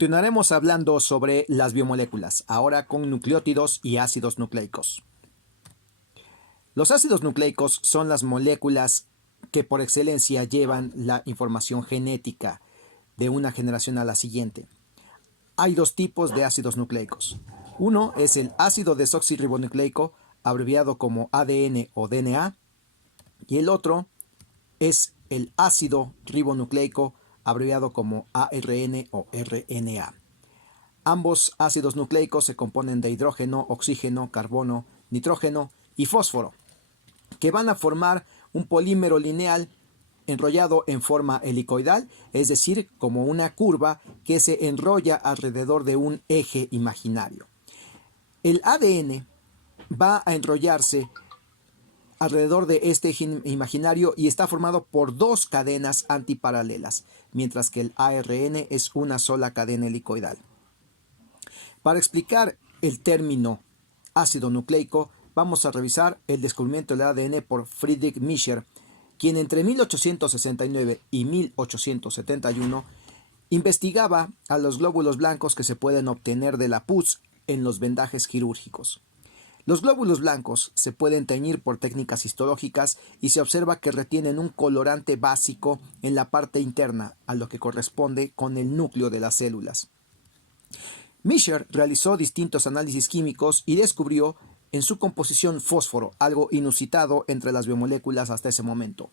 Continuaremos hablando sobre las biomoléculas, ahora con nucleótidos y ácidos nucleicos. Los ácidos nucleicos son las moléculas que por excelencia llevan la información genética de una generación a la siguiente. Hay dos tipos de ácidos nucleicos. Uno es el ácido desoxirribonucleico, abreviado como ADN o DNA, y el otro es el ácido ribonucleico, abreviado como ARN o RNA. Ambos ácidos nucleicos se componen de hidrógeno, oxígeno, carbono, nitrógeno y fósforo, que van a formar un polímero lineal enrollado en forma helicoidal, es decir, como una curva que se enrolla alrededor de un eje imaginario. El ADN va a enrollarse alrededor de este eje imaginario y está formado por dos cadenas antiparalelas, mientras que el ARN es una sola cadena helicoidal. Para explicar el término ácido nucleico, vamos a revisar el descubrimiento del ADN por Friedrich Miescher, quien entre 1869 y 1871 investigaba a los glóbulos blancos que se pueden obtener de la pus en los vendajes quirúrgicos. Los glóbulos blancos se pueden teñir por técnicas histológicas y se observa que retienen un colorante básico en la parte interna, a lo que corresponde con el núcleo de las células. Miescher realizó distintos análisis químicos y descubrió en su composición fósforo, algo inusitado entre las biomoléculas hasta ese momento.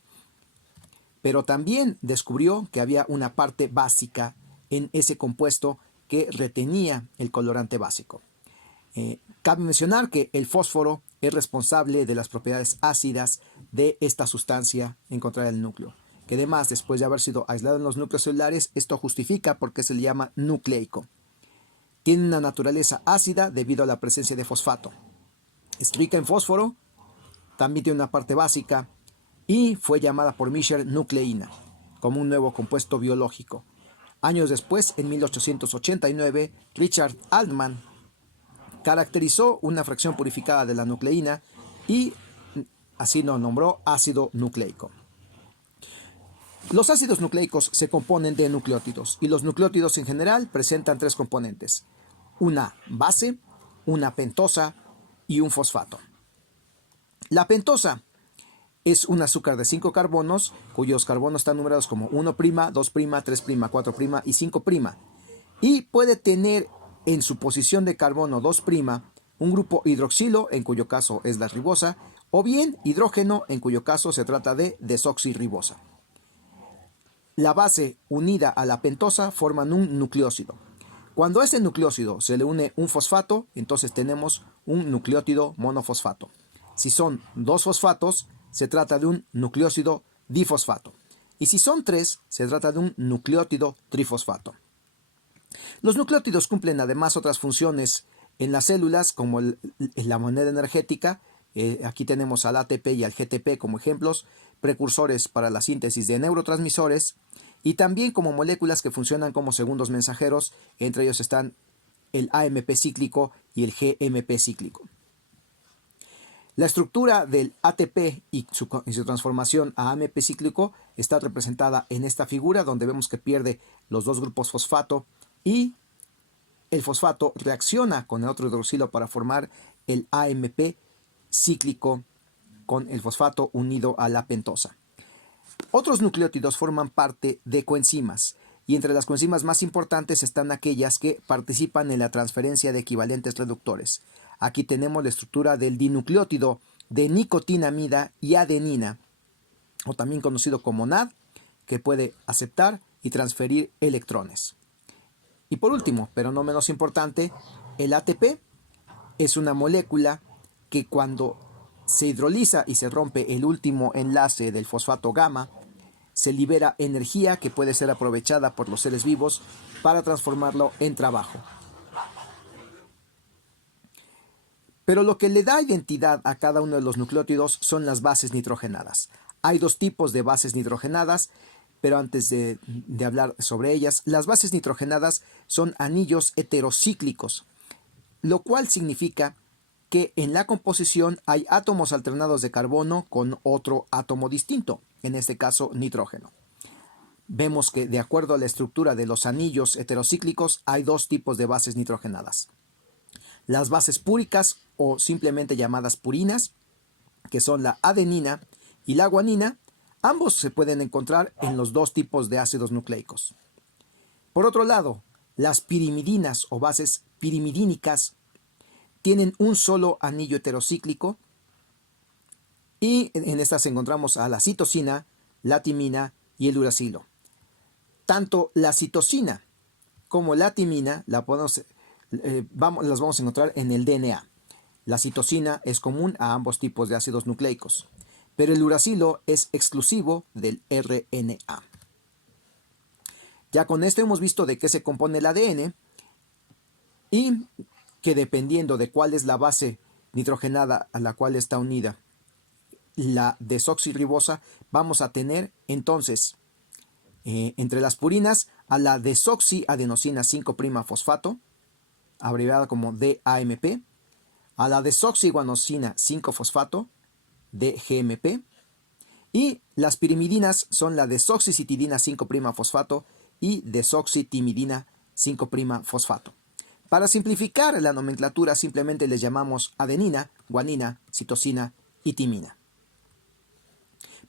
Pero también descubrió que había una parte básica en ese compuesto que retenía el colorante básico. Cabe mencionar que el fósforo es responsable de las propiedades ácidas de esta sustancia encontrada en el núcleo, que además, después de haber sido aislado en los núcleos celulares, esto justifica por qué se le llama nucleico. Tiene una naturaleza ácida debido a la presencia de fosfato. Es rica en fósforo, también tiene una parte básica y fue llamada por Miescher nucleína, como un nuevo compuesto biológico. Años después, en 1889, Richard Altman caracterizó una fracción purificada de la nucleína y así lo nombró ácido nucleico. Los ácidos nucleicos se componen de nucleótidos y los nucleótidos en general presentan tres componentes: una base, una pentosa y un fosfato. La pentosa es un azúcar de 5 carbonos, cuyos carbonos están numerados como 1', 2', 3', 4' y 5', y puede tener en su posición de carbono 2' un grupo hidroxilo, en cuyo caso es la ribosa, o bien hidrógeno, en cuyo caso se trata de desoxirribosa. La base unida a la pentosa forman un nucleósido. Cuando a ese nucleósido se le une un fosfato, entonces tenemos un nucleótido monofosfato. Si son dos fosfatos, se trata de un nucleósido difosfato. Y si son tres, se trata de un nucleótido trifosfato. Los nucleótidos cumplen además otras funciones en las células, como la moneda energética. Aquí tenemos al ATP y al GTP como ejemplos, precursores para la síntesis de neurotransmisores, y también como moléculas que funcionan como segundos mensajeros. Entre ellos están el AMP cíclico y el GMP cíclico. La estructura del ATP y su transformación a AMP cíclico está representada en esta figura, donde vemos que pierde los dos grupos fosfato y el fosfato reacciona con el otro hidroxilo para formar el AMP cíclico con el fosfato unido a la pentosa. Otros nucleótidos forman parte de coenzimas, y entre las coenzimas más importantes están aquellas que participan en la transferencia de equivalentes reductores. Aquí tenemos la estructura del dinucleótido de nicotinamida y adenina, o también conocido como NAD, que puede aceptar y transferir electrones. Y por último, pero no menos importante, el ATP es una molécula que cuando se hidroliza y se rompe el último enlace del fosfato gamma, se libera energía que puede ser aprovechada por los seres vivos para transformarlo en trabajo. Pero lo que le da identidad a cada uno de los nucleótidos son las bases nitrogenadas. Hay dos tipos de bases nitrogenadas, pero antes de hablar sobre ellas, las bases nitrogenadas son anillos heterocíclicos, lo cual significa que en la composición hay átomos alternados de carbono con otro átomo distinto, en este caso nitrógeno. vemos que de acuerdo a la estructura de los anillos heterocíclicos hay dos tipos de bases nitrogenadas. Las bases púricas o simplemente llamadas purinas, que son la adenina y la guanina, ambos se pueden encontrar en los dos tipos de ácidos nucleicos. Por otro lado, las pirimidinas o bases pirimidínicas tienen un solo anillo heterocíclico y en estas encontramos a la citosina, la timina y el uracilo. Tanto la citosina como la timina las vamos a encontrar en el DNA. La citosina es común a ambos tipos de ácidos nucleicos, pero el uracilo es exclusivo del RNA. Ya con esto hemos visto de qué se compone el ADN y que dependiendo de cuál es la base nitrogenada a la cual está unida la desoxirribosa, vamos a tener entonces entre las purinas a la desoxiadenosina 5'-fosfato, abreviada como DAMP, a la desoxiguanosina 5-fosfato, DGMP, y las pirimidinas son la desoxicitidina 5'-fosfato y desoxitimidina 5'-fosfato. Para simplificar la nomenclatura simplemente les llamamos adenina, guanina, citosina y timina.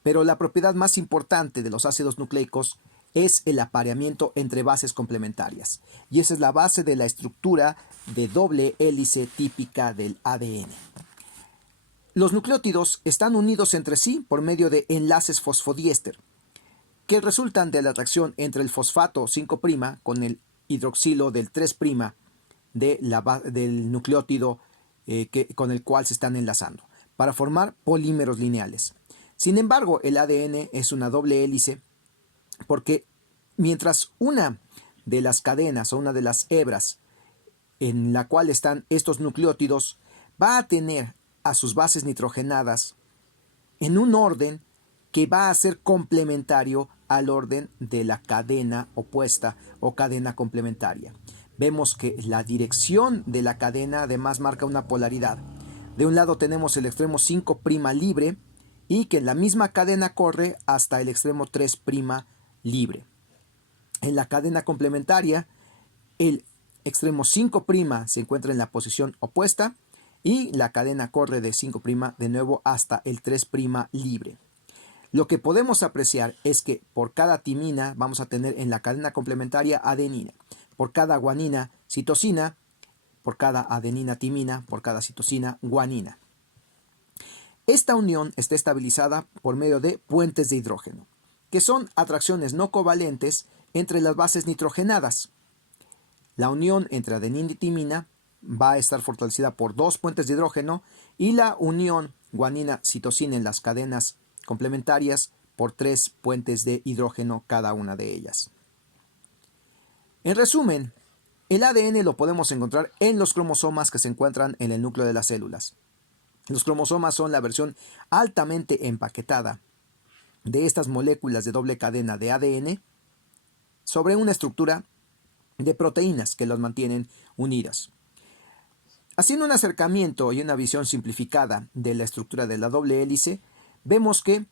Pero la propiedad más importante de los ácidos nucleicos es el apareamiento entre bases complementarias. Y esa es la base de la estructura de doble hélice típica del ADN. Los nucleótidos están unidos entre sí por medio de enlaces fosfodiéster, que resultan de la atracción entre el fosfato 5' con el hidroxilo del 3' del nucleótido con el cual se están enlazando, para formar polímeros lineales. Sin embargo, el ADN es una doble hélice porque mientras una de las cadenas o una de las hebras en la cual están estos nucleótidos va a tener a sus bases nitrogenadas en un orden que va a ser complementario al orden de la cadena opuesta o cadena complementaria. Vemos que la dirección de la cadena además marca una polaridad. De un lado tenemos el extremo 5' libre y que en la misma cadena corre hasta el extremo 3' libre. En la cadena complementaria, el extremo 5' se encuentra en la posición opuesta y la cadena corre de 5' de nuevo hasta el 3' libre. Lo que podemos apreciar es que por cada timina vamos a tener en la cadena complementaria adenina, por cada guanina citosina, por cada adenina timina, por cada citosina guanina. Esta unión está estabilizada por medio de puentes de hidrógeno, que son atracciones no covalentes entre las bases nitrogenadas. La unión entre adenina y timina va a estar fortalecida por dos puentes de hidrógeno y la unión guanina-citosina en las cadenas complementarias por 3 puentes de hidrógeno cada una de ellas. En resumen, el ADN lo podemos encontrar en los cromosomas que se encuentran en el núcleo de las células. Los cromosomas son la versión altamente empaquetada de estas moléculas de doble cadena de ADN sobre una estructura de proteínas que las mantienen unidas. Haciendo un acercamiento y una visión simplificada de la estructura de la doble hélice, vemos que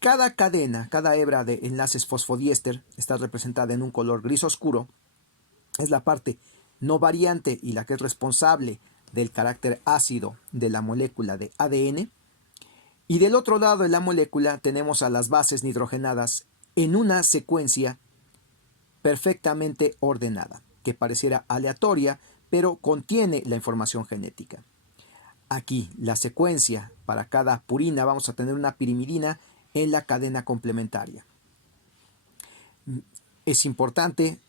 cada cadena, cada hebra de enlaces fosfodiéster está representada en un color gris oscuro. Es la parte no variante y la que es responsable del carácter ácido de la molécula de ADN. Y del otro lado de la molécula tenemos a las bases nitrogenadas en una secuencia perfectamente ordenada, que pareciera aleatoria, pero contiene la información genética. Aquí, la secuencia para cada purina, vamos a tener una pirimidina en la cadena complementaria. Es importante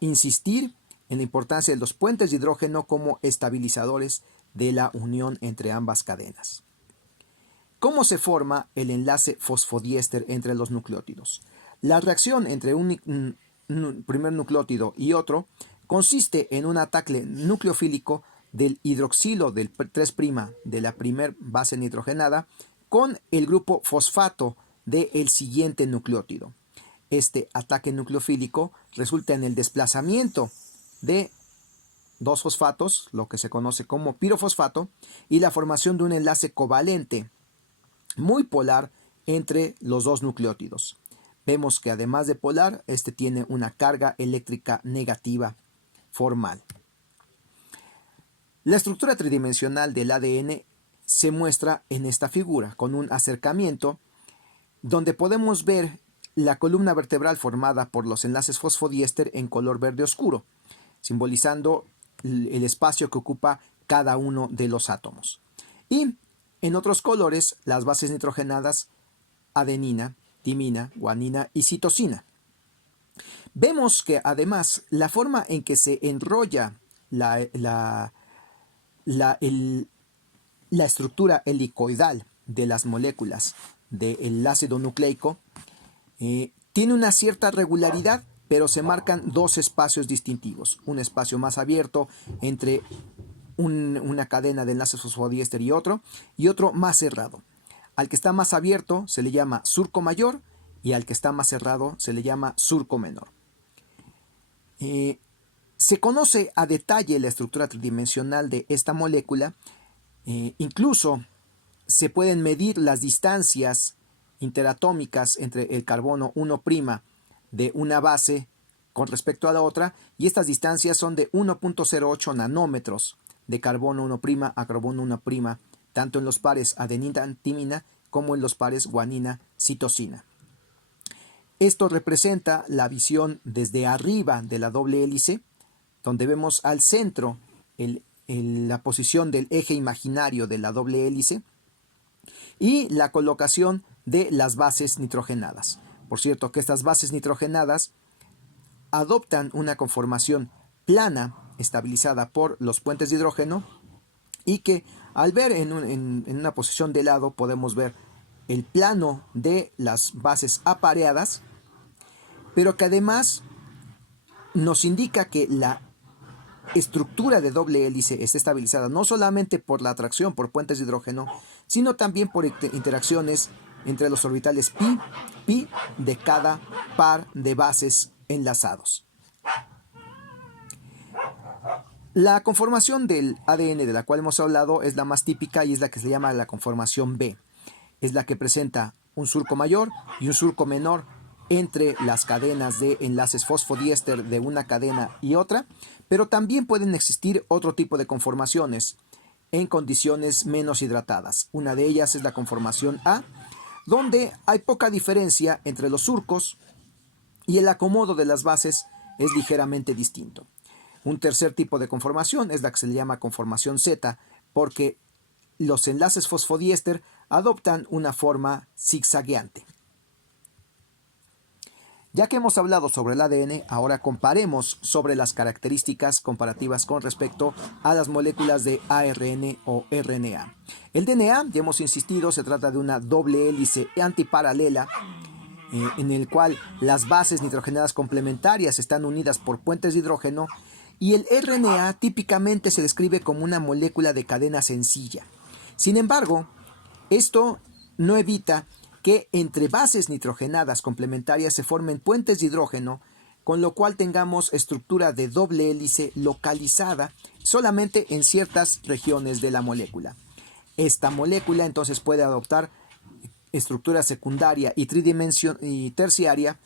insistir en la importancia de los puentes de hidrógeno como estabilizadores de la unión entre ambas cadenas. ¿Cómo se forma el enlace fosfodiéster entre los nucleótidos? La reacción entre un primer nucleótido y otro consiste en un ataque nucleofílico del hidroxilo del 3' de la primer base nitrogenada con el grupo fosfato del siguiente nucleótido. Este ataque nucleofílico resulta en el desplazamiento de dos fosfatos, lo que se conoce como pirofosfato, y la formación de un enlace covalente muy polar entre los dos nucleótidos. vemos que además de polar, este tiene una carga eléctrica negativa formal. La estructura tridimensional del ADN se muestra en esta figura, con un acercamiento donde podemos ver la columna vertebral formada por los enlaces fosfodiéster en color verde oscuro, simbolizando el espacio que ocupa cada uno de los átomos. Y en otros colores, las bases nitrogenadas adenina, timina, guanina y citosina. Vemos que además la forma en que se enrolla la estructura helicoidal de las moléculas del ácido nucleico tiene una cierta regularidad, pero se marcan dos espacios distintivos. Un espacio más abierto entre una cadena de enlaces fosfodiéster y otro más cerrado. Al que está más abierto se le llama surco mayor y al que está más cerrado se le llama surco menor. Se conoce a detalle la estructura tridimensional de esta molécula. Incluso se pueden medir las distancias interatómicas entre el carbono 1' de una base con respecto a la otra, y estas distancias son de 1.08 nanómetros de carbono 1' a carbono 1', tanto en los pares adenina-timina como en los pares guanina-citosina. Esto representa la visión desde arriba de la doble hélice, donde vemos al centro la posición del eje imaginario de la doble hélice y la colocación de las bases nitrogenadas. Por cierto, que estas bases nitrogenadas adoptan una conformación plana estabilizada por los puentes de hidrógeno, y que al ver en una posición de lado podemos ver el plano de las bases apareadas, pero que además nos indica que la estructura de doble hélice está estabilizada no solamente por la atracción por puentes de hidrógeno, sino también por interacciones entre los orbitales pi de cada par de bases enlazados. La conformación del ADN de la cual hemos hablado es la más típica y es la que se llama la conformación B. Es la que presenta un surco mayor y un surco menor entre las cadenas de enlaces fosfodiéster de una cadena y otra, pero también pueden existir otro tipo de conformaciones en condiciones menos hidratadas. Una de ellas es la conformación A, donde hay poca diferencia entre los surcos y el acomodo de las bases es ligeramente distinto. Un tercer tipo de conformación es la que se le llama conformación Z, porque los enlaces fosfodiéster adoptan una forma zigzagueante. Ya que hemos hablado sobre el ADN, ahora comparemos sobre las características comparativas con respecto a las moléculas de ARN o RNA. El DNA, ya hemos insistido, se trata de una doble hélice antiparalela en el cual las bases nitrogenadas complementarias están unidas por puentes de hidrógeno, y el RNA típicamente se describe como una molécula de cadena sencilla. Sin embargo, esto no evita que entre bases nitrogenadas complementarias se formen puentes de hidrógeno, con lo cual tengamos estructura de doble hélice localizada solamente en ciertas regiones de la molécula. Esta molécula entonces puede adoptar estructura secundaria y terciaria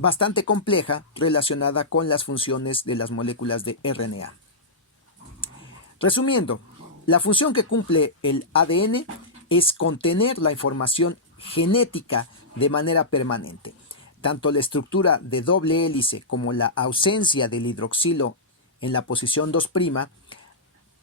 bastante compleja relacionada con las funciones de las moléculas de RNA. Resumiendo, la función que cumple el ADN es contener la información genética de manera permanente. Tanto la estructura de doble hélice como la ausencia del hidroxilo en la posición 2'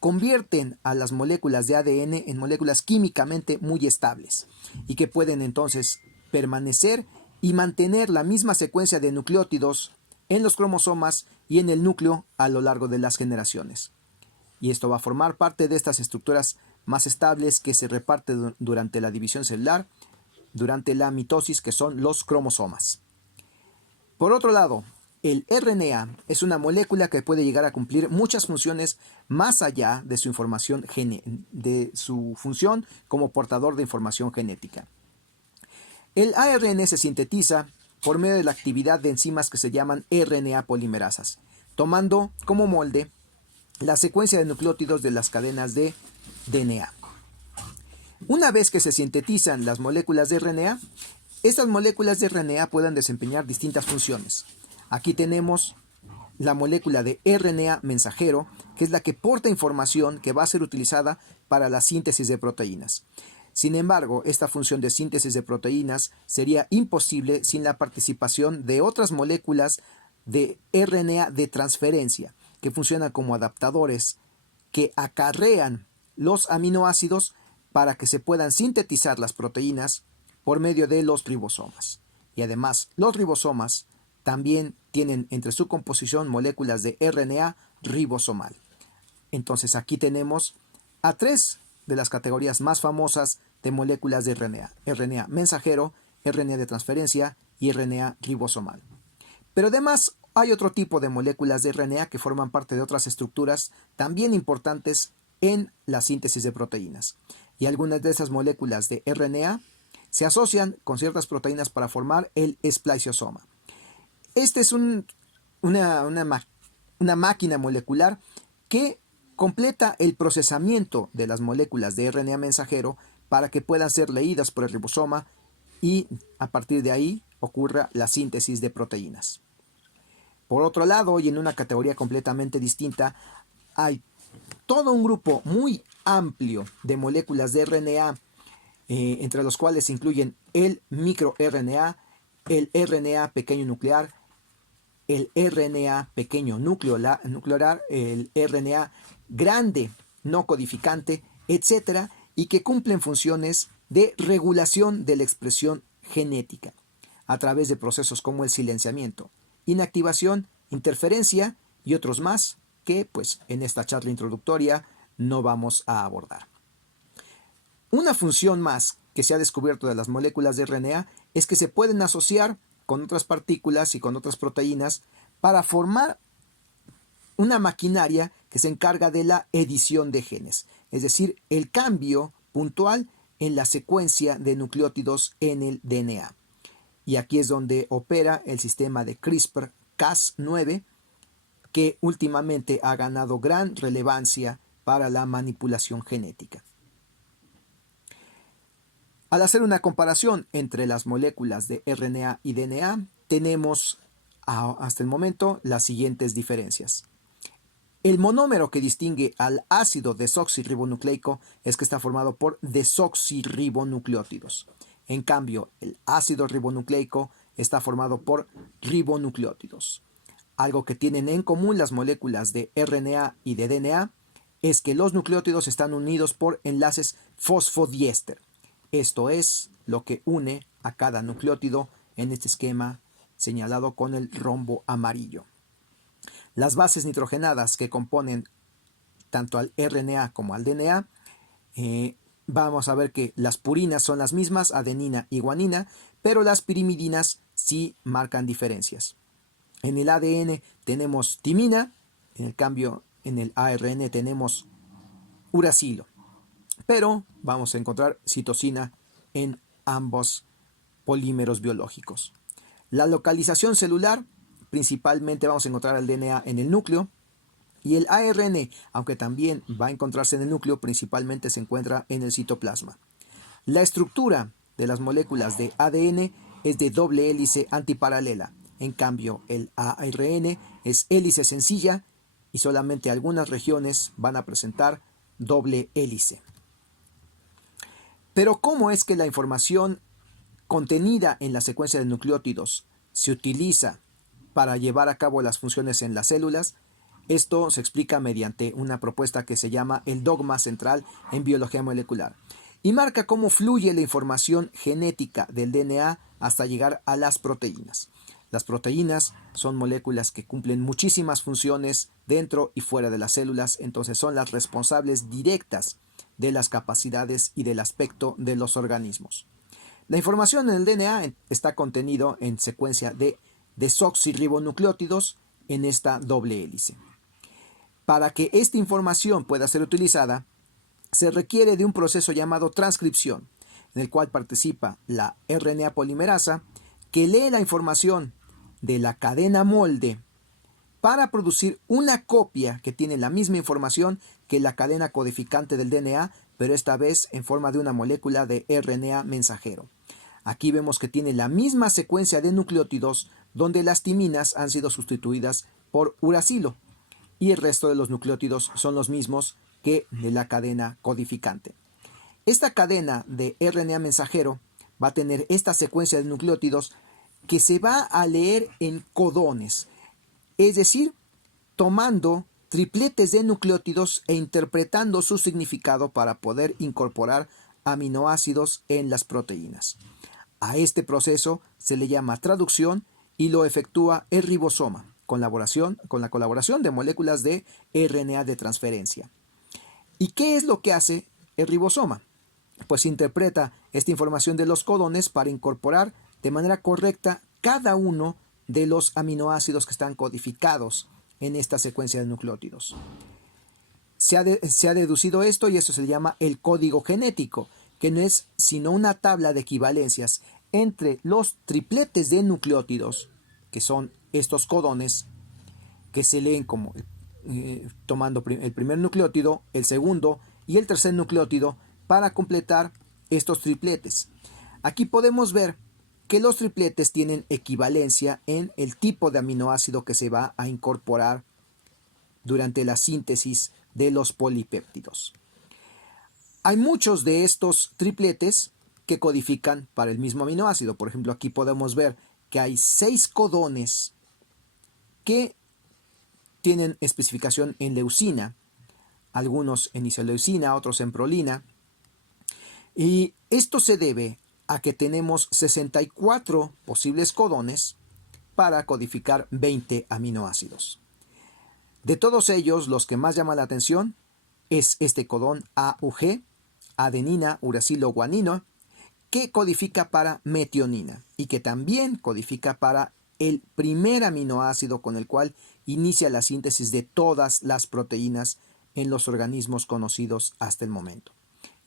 convierten a las moléculas de ADN en moléculas químicamente muy estables y que pueden entonces permanecer y mantener la misma secuencia de nucleótidos en los cromosomas y en el núcleo a lo largo de las generaciones. Y esto va a formar parte de estas estructuras más estables que se reparten durante la división celular, durante la mitosis, que son los cromosomas. Por otro lado, el RNA es una molécula que puede llegar a cumplir muchas funciones más allá de su función como portador de información genética. El ARN se sintetiza por medio de la actividad de enzimas que se llaman RNA polimerasas, tomando como molde la secuencia de nucleótidos de las cadenas de DNA. Una vez que se sintetizan las moléculas de RNA, estas moléculas de RNA pueden desempeñar distintas funciones. Aquí tenemos la molécula de RNA mensajero, que es la que porta información que va a ser utilizada para la síntesis de proteínas. Sin embargo, esta función de síntesis de proteínas sería imposible sin la participación de otras moléculas de RNA de transferencia, que funcionan como adaptadores que acarrean los aminoácidos para que se puedan sintetizar las proteínas por medio de los ribosomas. Y además, los ribosomas también tienen entre su composición moléculas de RNA ribosomal. Entonces aquí tenemos a tres de las categorías más famosas de moléculas de RNA. RNA mensajero, RNA de transferencia y RNA ribosomal. Pero además hay otro tipo de moléculas de RNA que forman parte de otras estructuras también importantes en la síntesis de proteínas. Y algunas de esas moléculas de RNA se asocian con ciertas proteínas para formar el espliciosoma. Este es una máquina molecular que completa el procesamiento de las moléculas de RNA mensajero para que puedan ser leídas por el ribosoma y a partir de ahí ocurra la síntesis de proteínas. Por otro lado, y en una categoría completamente distinta, hay todo un grupo muy amplio de moléculas de RNA, entre los cuales se incluyen el microRNA, el RNA pequeño nuclear, el RNA pequeño nuclear, el RNA grande no codificante, etc., y que cumplen funciones de regulación de la expresión genética a través de procesos como el silenciamiento, inactivación, interferencia y otros más que pues en esta charla introductoria no vamos a abordar. Una función más que se ha descubierto de las moléculas de RNA es que se pueden asociar con otras partículas y con otras proteínas para formar una maquinaria que se encarga de la edición de genes, es decir, el cambio puntual en la secuencia de nucleótidos en el DNA. Y aquí es donde opera el sistema de CRISPR-Cas9, que últimamente ha ganado gran relevancia para la manipulación genética. Al hacer una comparación entre las moléculas de RNA y DNA, tenemos hasta el momento las siguientes diferencias. El monómero que distingue al ácido desoxirribonucleico es que está formado por desoxirribonucleótidos. En cambio, el ácido ribonucleico está formado por ribonucleótidos. Algo que tienen en común las moléculas de RNA y de DNA es que los nucleótidos están unidos por enlaces fosfodiéster. Esto es lo que une a cada nucleótido en este esquema señalado con el rombo amarillo. Las bases nitrogenadas que componen tanto al RNA como al DNA, vamos a ver que las purinas son las mismas, adenina y guanina, pero las pirimidinas sí marcan diferencias. En el ADN tenemos timina, en el cambio en el ARN tenemos uracilo, pero vamos a encontrar citosina en ambos polímeros biológicos. La localización celular, principalmente vamos a encontrar el DNA en el núcleo, y el ARN, aunque también va a encontrarse en el núcleo, principalmente se encuentra en el citoplasma. La estructura de las moléculas de ADN es de doble hélice antiparalela. En cambio, el ARN es hélice sencilla y solamente algunas regiones van a presentar doble hélice. Pero ¿cómo es que la información contenida en la secuencia de nucleótidos se utiliza para llevar a cabo las funciones en las células? Esto se explica mediante una propuesta que se llama el dogma central en biología molecular y marca cómo fluye la información genética del DNA hasta llegar a las proteínas. Las proteínas son moléculas que cumplen muchísimas funciones dentro y fuera de las células, entonces son las responsables directas de las capacidades y del aspecto de los organismos. La información en el DNA está contenido en secuencia de desoxirribonucleótidos en esta doble hélice. Para que esta información pueda ser utilizada, se requiere de un proceso llamado transcripción, en el cual participa la RNA polimerasa, que lee la información de la cadena molde para producir una copia que tiene la misma información que la cadena codificante del DNA, pero esta vez en forma de una molécula de RNA mensajero. Aquí vemos que tiene la misma secuencia de nucleótidos donde las timinas han sido sustituidas por uracilo y el resto de los nucleótidos son los mismos que de la cadena codificante. Esta cadena de RNA mensajero va a tener esta secuencia de nucleótidos que se va a leer en codones, es decir, tomando tripletes de nucleótidos e interpretando su significado para poder incorporar aminoácidos en las proteínas. A este proceso se le llama traducción y lo efectúa el ribosoma, con la colaboración de moléculas de RNA de transferencia. ¿Y qué es lo que hace el ribosoma? Pues interpreta esta información de los codones para incorporar de manera correcta cada uno de los aminoácidos que están codificados en esta secuencia de nucleótidos. Se ha deducido esto y eso se llama el código genético, que no es sino una tabla de equivalencias entre los tripletes de nucleótidos, que son estos codones, que se leen como tomando el primer nucleótido, el segundo y el tercer nucleótido para completar estos tripletes. Aquí podemos ver que los tripletes tienen equivalencia en el tipo de aminoácido que se va a incorporar durante la síntesis de los polipéptidos. Hay muchos de estos tripletes que codifican para el mismo aminoácido. Por ejemplo, aquí podemos ver que hay 6 codones que tienen especificación en leucina, algunos en isoleucina, otros en prolina. Y esto se debe a que tenemos 64 posibles codones para codificar 20 aminoácidos. De todos ellos, los que más llaman la atención es este codón AUG, adenina uracilo guanino, que codifica para metionina y que también codifica para el primer aminoácido con el cual inicia la síntesis de todas las proteínas en los organismos conocidos hasta el momento.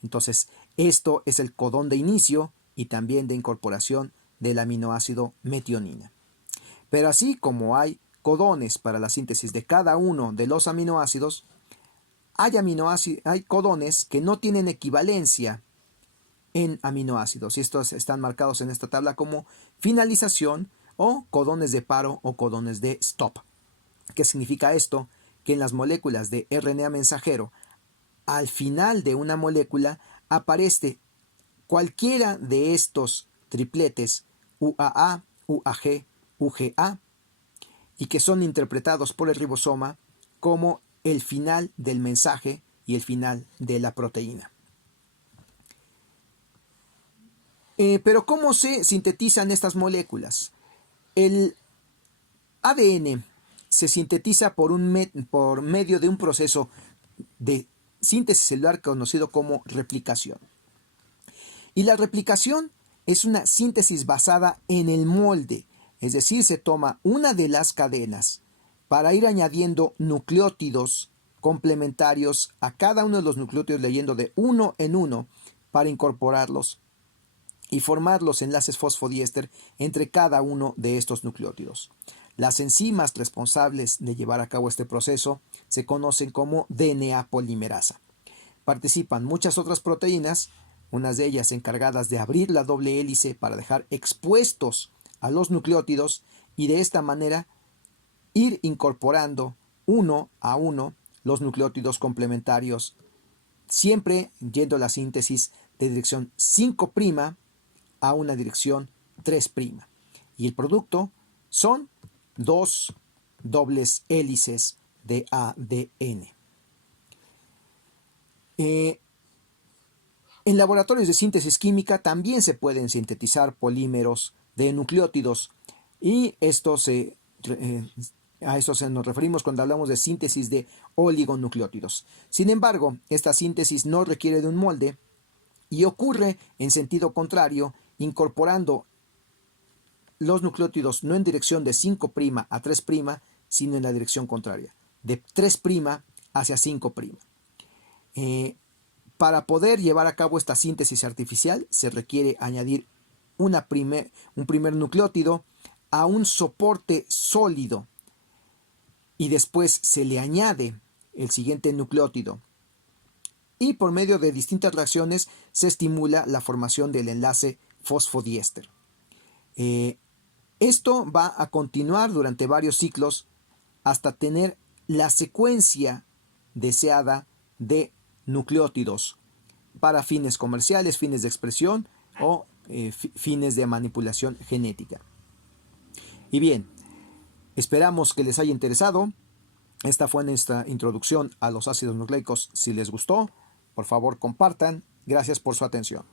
Entonces, esto es el codón de inicio y también de incorporación del aminoácido metionina. Pero así como hay codones para la síntesis de cada uno de los aminoácidos, hay codones que no tienen equivalencia en aminoácidos y estos están marcados en esta tabla como finalización o codones de paro o codones de stop. ¿Qué significa esto? Que en las moléculas de RNA mensajero, al final de una molécula aparece cualquiera de estos tripletes UAA, UAG, UGA y que son interpretados por el ribosoma como el final del mensaje y el final de la proteína. Pero ¿cómo se sintetizan estas moléculas? El ADN se sintetiza por medio de un proceso de síntesis celular conocido como replicación. Y la replicación es una síntesis basada en el molde, es decir, se toma una de las cadenas para ir añadiendo nucleótidos complementarios a cada uno de los nucleótidos, leyendo de uno en uno para incorporarlos y formar los enlaces fosfodiéster entre cada uno de estos nucleótidos. Las enzimas responsables de llevar a cabo este proceso se conocen como DNA polimerasa. Participan muchas otras proteínas, unas de ellas encargadas de abrir la doble hélice para dejar expuestos a los nucleótidos y de esta manera ir incorporando uno a uno los nucleótidos complementarios, siempre yendo a la síntesis de dirección 5' a una dirección 3'. Y el producto son 2 dobles hélices de ADN. En laboratorios de síntesis química también se pueden sintetizar polímeros de nucleótidos y a esto nos referimos cuando hablamos de síntesis de oligonucleótidos. Sin embargo, esta síntesis no requiere de un molde y ocurre en sentido contrario, incorporando los nucleótidos no en dirección de 5' a 3', sino en la dirección contraria, de 3' hacia 5'. Para poder llevar a cabo esta síntesis artificial se requiere añadir un primer nucleótido a un soporte sólido y después se le añade el siguiente nucleótido y por medio de distintas reacciones se estimula la formación del enlace fosfodiéster. Esto va a continuar durante varios ciclos hasta tener la secuencia deseada de nucleótidos para fines comerciales, fines de expresión o fines de manipulación genética. Y bien, esperamos que les haya interesado. Esta fue nuestra introducción a los ácidos nucleicos. Si les gustó, por favor compartan. Gracias por su atención.